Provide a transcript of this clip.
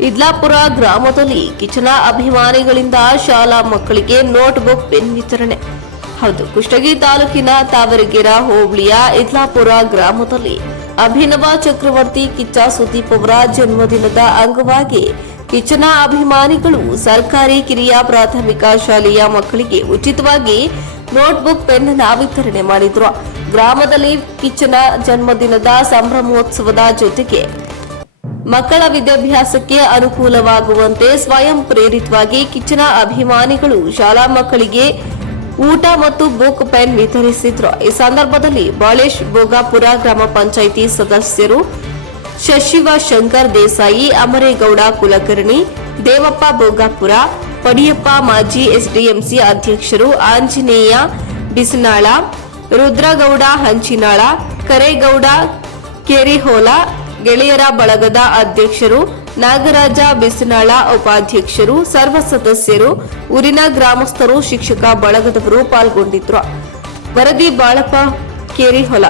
ಇದ್ಲಾಪುರ ಗ್ರಾಮದಲ್ಲಿ ಕಿಚನ ಅಭಿಮಾನಿಗಳಿಂದ ಶಾಲಾ ಮಕ್ಕಳಿಗೆ ನೋಟ್ಬುಕ್ ಪೆನ್ ವಿತರಣೆ. ಹೌದು, ಕುಷ್ಟಗಿ ತಾಲೂಕಿನ ತಾವರಗೆರ ಹೋಬಳಿಯ ಇದ್ಲಾಪುರ ಗ್ರಾಮದಲ್ಲಿ ಅಭಿನವ ಚಕ್ರವರ್ತಿ ಕಿಚ್ಚ ಸುದೀಪ್ ಅವರ ಜನ್ಮದಿನದ ಅಂಗವಾಗಿ ಕಿಚನ ಅಭಿಮಾನಿಗಳು ಸರ್ಕಾರಿ ಕಿರಿಯ ಪ್ರಾಥಮಿಕ ಶಾಲೆಯ ಮಕ್ಕಳಿಗೆ ಉಚಿತವಾಗಿ ನೋಟ್ಬುಕ್ ಪೆನ್ ವಿತರಣೆ ಮಾಡಿದ್ರು. ಗ್ರಾಮದಲ್ಲಿ ಕಿಚ್ಚನ ಜನ್ಮದಿನದ ಸಂಭ್ರಮೋತ್ಸವದ ಜೊತೆಗೆ ಮಕ್ಕಳ ವಿದ್ಯಾಭ್ಯಾಸಕ್ಕೆ ಅನುಕೂಲವಾಗುವಂತೆ ಸ್ವಯಂ ಪ್ರೇರಿತವಾಗಿ ಕಿಚನ ಅಭಿಮಾನಿಗಳು ಶಾಲಾ ಮಕ್ಕಳಿಗೆ ಊಟ ಮತ್ತು ಬುಕ್ ಪೆನ್ ವಿತರಿಸಿದ್ರು. ಈ ಸಂದರ್ಭದಲ್ಲಿ ಬಾಳೇಶ್ ಬೋಗಾಪುರ ಗ್ರಾಮ ಪಂಚಾಯಿತಿ ಸದಸ್ಯರು ಶಶಿವ ಶಂಕರ್ ದೇಸಾಯಿ, ಅಮರೇಗೌಡ ಕುಲಕರ್ಣಿ, ದೇವಪ್ಪ ಬೋಗಾಪುರ ಪಡಿಯಪ್ಪ ಮಾಜಿ ಎಸ್ಡಿಎಂಸಿ ಅಧ್ಯಕ್ಷರು ಆಂಜನೇಯ ಬಿಸನಾಳ, ರುದ್ರಗೌಡ ಹಂಚಿನಾಳ, ಕರೇಗೌಡ, ಕೆರಿಹೋಲ ಗೆಳೆಯರ ಬಳಗದ ಅಧ್ಯಕ್ಷರು, ನಾಗರಾಜ ಬಿಸನಾಳ ಉಪಾಧ್ಯಕ್ಷರು, ಸರ್ವ ಸದಸ್ಯರು, ಊರಿನ ಗ್ರಾಮಸ್ಥರು, ಶಿಕ್ಷಕ ಬಳಗದವರು ಪಾಲ್ಗೊಂಡಿದ್ರು. ವರದಿ ಬಾಳಪ್ಪ, ಕೇರಿಹೊಲ.